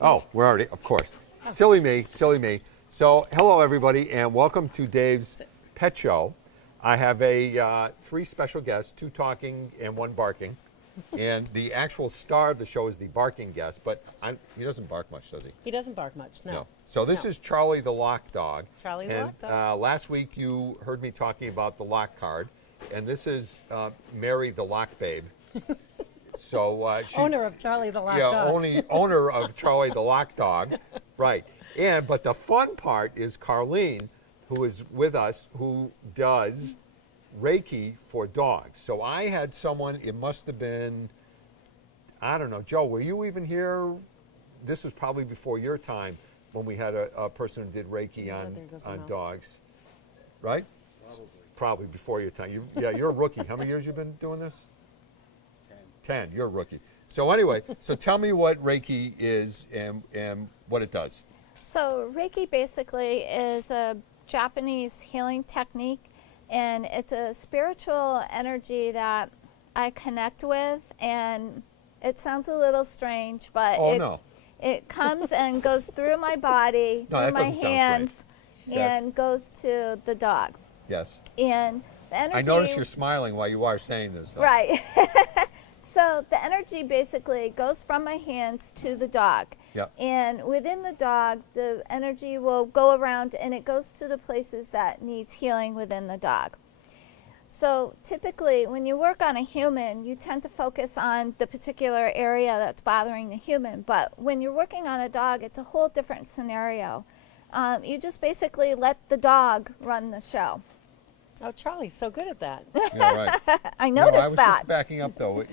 Oh, we're already, of course. Silly me, silly me. So, hello everybody, and welcome to Dave's Pet Show. I have three special guests, two talking and one barking. And the actual star of the show is the barking guest, but he doesn't bark much, does he? He doesn't bark much, no. So this is Charlie the Lock Dog. Charlie the Lock Dog. Last week you heard me talking about the lock card, and this is Mary the Lock Babe. So owner of Charlie the Lock Dog. Owner of Charlie the Lock Dog, right. But the fun part is Carlene, who is with us, who does Reiki for dogs. So I had someone, it must have been, I don't know, Joe, were you even here? This was probably before your time when we had a person who did Reiki on dogs, right? Probably before your time. You're a rookie. How many years you been doing this? 10. You're a rookie. So anyway, so tell me what Reiki is and what it does. So Reiki basically is a Japanese healing technique, and it's a spiritual energy that I connect with, and it sounds a little strange, but it comes and goes through my body, through my hands, and goes to the dog. Yes. And the energy, I notice you're smiling while you are saying this, though. Right. So the energy basically goes from my hands to the dog. Yep. And within the dog, the energy will go around and it goes to the places that needs healing within the dog. So typically when you work on a human, you tend to focus on the particular area that's bothering the human. But when you're working on a dog, it's a whole different scenario. You just basically let the dog run the show. Oh, Charlie's so good at that. Yeah, right. I noticed I was that. just backing up, though.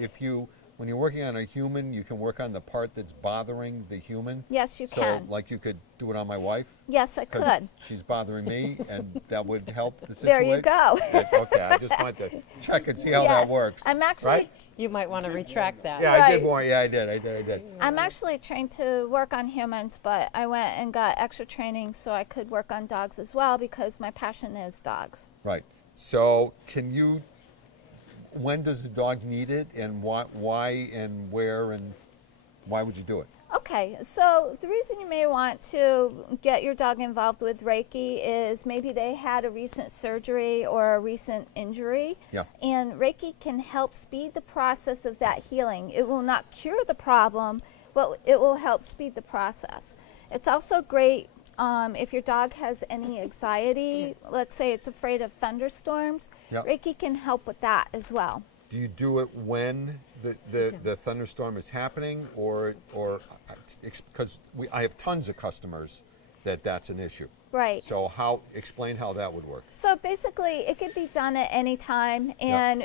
When you're working on a human, you can work on the part that's bothering the human. Yes, you so, can. Like you could do it on my wife? Yes, I could. She's bothering me, and that would help the situation. There you go. Okay, I just wanted to check and see how that works. I'm actually. Right? You might want to retract that. Yeah, Right. I did more. Yeah, I did. I'm actually trained to work on humans, but I went and got extra training so I could work on dogs as well because my passion is dogs. Right. So when does the dog need it, and why and where, and why would you do it? Okay, so the reason you may want to get your dog involved with Reiki is maybe they had a recent surgery or a recent injury. Yeah. And Reiki can help speed the process of that healing. It will not cure the problem, but it will help speed the process. It's also great if your dog has any anxiety, let's say it's afraid of thunderstorms, Reiki can help with that as well. Do you do it when the thunderstorm is happening, or because I have tons of customers that's an issue. Right. So explain how that would work. So basically, it could be done at any time, and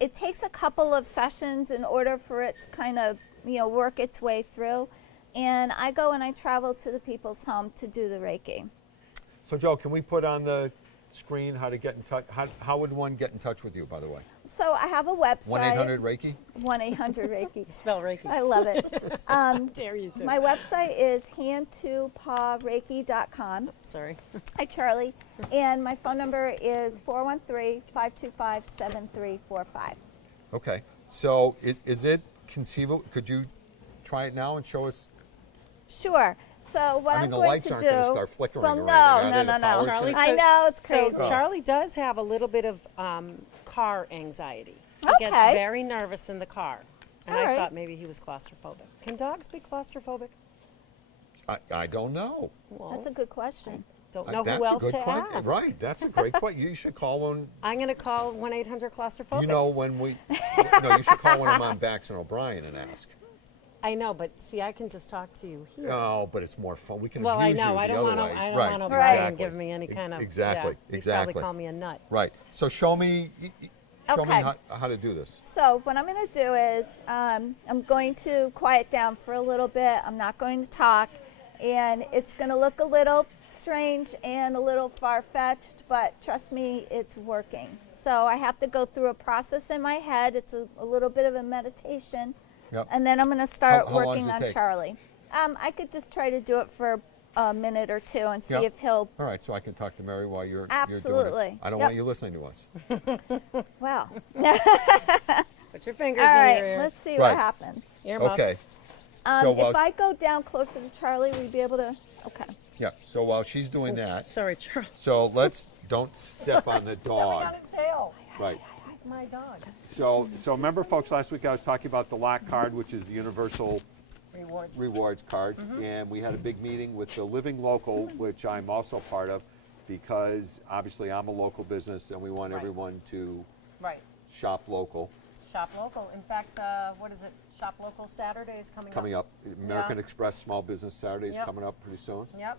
it takes a couple of sessions in order for it to kind of work its way through. And I go and I travel to the people's home to do the Reiki. So Joe, can we put on the screen how to get in touch? How would one get in touch with you, by the way? So I have a website. 1-800-REIKI? 1-800-REIKI. Spell Reiki. I love it. Dare you to. My website is hand2pawreiki.com. Sorry. Hi, Charlie. And my phone number is 413-525-7345. Okay. So is it conceivable? Could you try it now and show us? Sure. So what I'm the going lights to aren't do. going to start flickering Well, or no. Charlie, I know, it's crazy. So Charlie does have a little bit of car anxiety. He Okay. gets very nervous in the car. And All I right. thought maybe he was claustrophobic. Can dogs be claustrophobic? I don't know. Well, That's a good question. don't know That's who a else good to question. ask. Right. That's a great question. You should call one. I'm going to call 1-800-claustrophobic. You know when you should call one of them on Bax and O'Brien and ask. I know, but see, I can just talk to you here. No, but it's more fun. We can Well, I abuse know. you I the don't other want way. to. I don't Right. want O'Brien Exactly. give me any kind of. Exactly. Yeah, he'd Exactly. probably call me a nut. Right. So show me Okay. how to do this. So what I'm going to do is I'm going to quiet down for a little bit. I'm not going to talk. And it's going to look a little strange and a little far-fetched, but trust me, it's working. So I have to go through a process in my head. It's a little bit of a meditation. Yep. And then I'm going to start How long working does it on take? Charlie. I could just try to do it for a minute or two and see Yep. if he'll. All right, so I can talk to Mary while you're doing Absolutely. it. I don't Yep. want you listening to us. Well. Put your fingers All in right, your ears. let's see Right. what happens. Earmuffs. Okay. while If I go down closer to Charlie, we'd be able to. Okay. yeah, so while she's doing that, Sorry, Charlie. so don't step on the dog. his tail. Right. He's my dog. So remember, folks, last week I was talking about the LOC card, which is the Universal Rewards card, and we had a big meeting with the Living Local, which I'm also part of, because obviously I'm a local business, and we want Right. everyone to Right. shop local. Shop local. In fact, what is it? Shop local Saturday is coming Coming up, American Express Small Business Saturday is Yep. coming up pretty soon. Yep.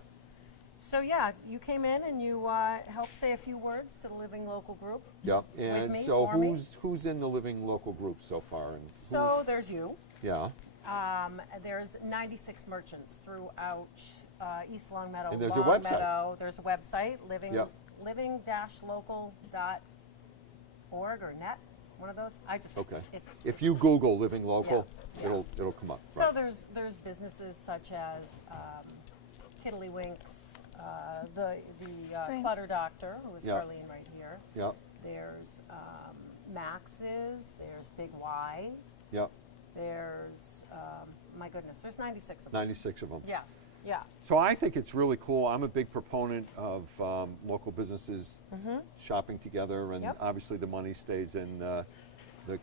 So yeah, you came in and you helped say a few words to the Living Local group. Yep. And me, so for me. who's in the Living Local group so far? And So there's you. yeah. There's 96 merchants throughout East Longmeadow, And there's a website. Longmeadow. There's a website, Yep. living-local.org or net, one of those. Okay. It's If you Google Living Local, Yeah. it'll come up. So there's businesses such as Kiddlywinks, the Right. Clutter Doctor, who is Yeah. Carlene right here. Yep. There's Max's. There's Big Y. Yep. There's my goodness. There's 96 of them. 96 of them. Yeah. Yeah. So I think it's really cool. I'm a big proponent of local businesses shopping together, and Yep. obviously the money stays in the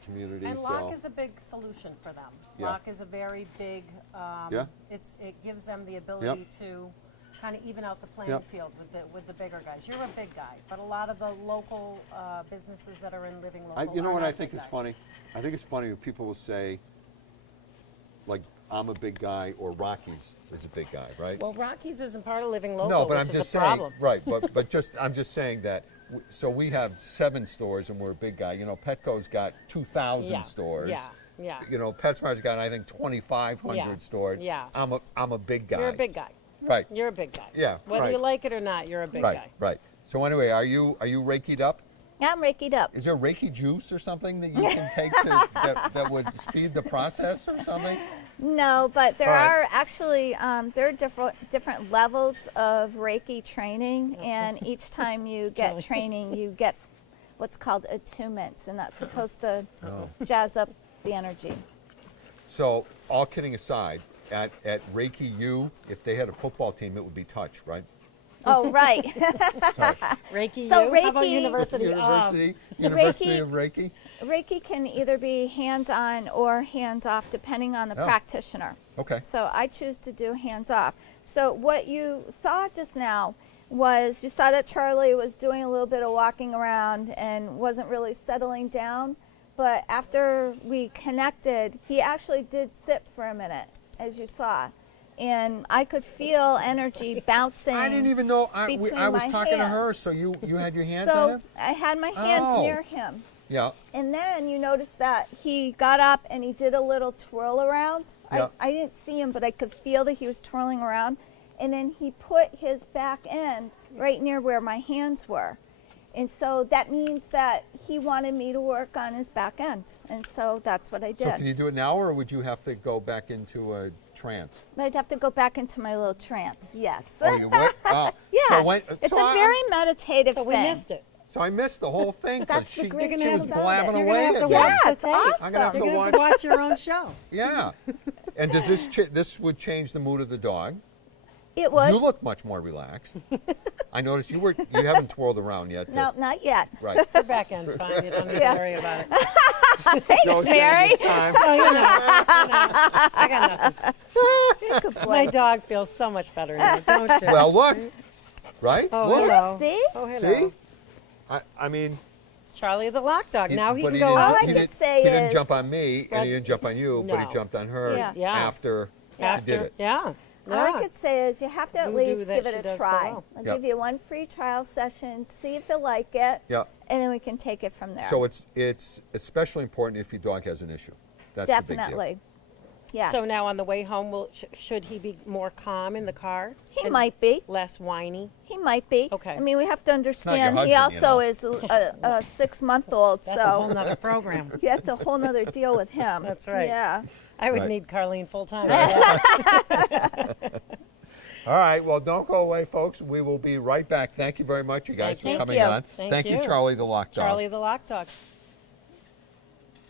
community. And so LOC is a big solution for them. Yeah. LOC is a very big. Yeah. It gives them the ability to kind of even out the playing Yep. field with the bigger guys. You're a big guy, but a lot of the local businesses that are in Living Local. you know are what not I think big is guys. funny? I think it's funny when people will say, like, I'm a big guy, or Rockies is a big guy, right? Well, Rockies isn't part of Living Local, No, but which I'm is just a problem. saying, right? But I'm just saying that. So we have 7 stores, and we're a big guy. You know, Petco's got 2,000 Yeah. stores. Yeah. Yeah. You know, PetSmart's got, I think, 2,500 Yeah. stores. Yeah. I'm a big guy. You're a big guy. Right. You're a big guy. Yeah, Whether you right. like it or not, you're a big Right. guy. Right. So anyway, are you Reiki'd up? Yeah, I'm Reiki'd up. Is there Reiki juice or something that you can take that would speed the process or something? No, but there All right. are actually there are different levels of Reiki training, and each time you get training, you get what's called attunements, and that's supposed to jazz up the energy. So all kidding aside, at Reiki U, if they had a football team, it would be touch, right? Oh, right. Sorry. Reiki, So you? How about Reiki- University? University of Reiki. Reiki can either be hands-on or hands-off, depending on the Oh. practitioner. Okay. So I choose to do hands-off. So what you saw just now was you saw that Charlie was doing a little bit of walking around and wasn't really settling down. But after we connected, he actually did sit for a minute, as you saw. And I could feel energy bouncing. I didn't even know. I between was my talking to hands. her, so you had your hands on So him? I had my hands Oh. near him. Yeah. And then you notice that he got up and he did a little twirl around. Yeah. I didn't see him, but I could feel that he was twirling around. And then he put his back end right near where my hands were. And so that means that he wanted me to work on his back end. And so that's what I did. So can you do it now, or would you have to go back into a trance? I'd have to go back into my little trance, yes. Oh, you would? Oh. Yeah, So when, it's so a I- very meditative So thing. we missed it. So I missed the whole thing because That's the she, great she thing was about blabbing it. You're away. gonna have to again. watch Yeah, the it's tape. awesome. I'm gonna have You're to gonna have watch. to watch your own show. Yeah. And does this would change the mood of the dog? It was. You look much more relaxed. I noticed you haven't twirled around yet. No, not yet. Right. Your back end's fine. You don't need Yeah. to worry about it. Thanks, Joe said Mary. this time. Oh, you know. I got nothing. Good boy. My dog feels so much better now, don't you? Well, look. Right? Oh, Look. hello. See? Oh, hello. See? I mean, It's Charlie the Lock Dog. Now he but can go didn't, All out. I he can didn't, say he didn't is- jump on me, and he didn't jump on you, but No. he jumped on her Yeah. Yeah. after she did it. Yeah. All I could say is you have to at Voodoo least that give she it a does so try. well. I'll Yep. give you one free trial session, see if you like it, Yeah. and then we can take it from there. So it's especially important if your dog has an issue. That's the big deal. Definitely. Yes. So now on the way home, should he be more calm in the car? he And might be. less whiny. He might be. Okay. I mean, we have to not your understand he husband, you also know. is a 6-month-old, That's a whole so nother program. that's a whole nother deal with him. That's right. Yeah. I would Right. need Carlene full time. All right, well, don't go away, folks. We will be right back. Thank you very much, you guys, Thank for you. coming Thank you. on. Thank you, you. Charlie the Lock Dog. Charlie the Lock Dog.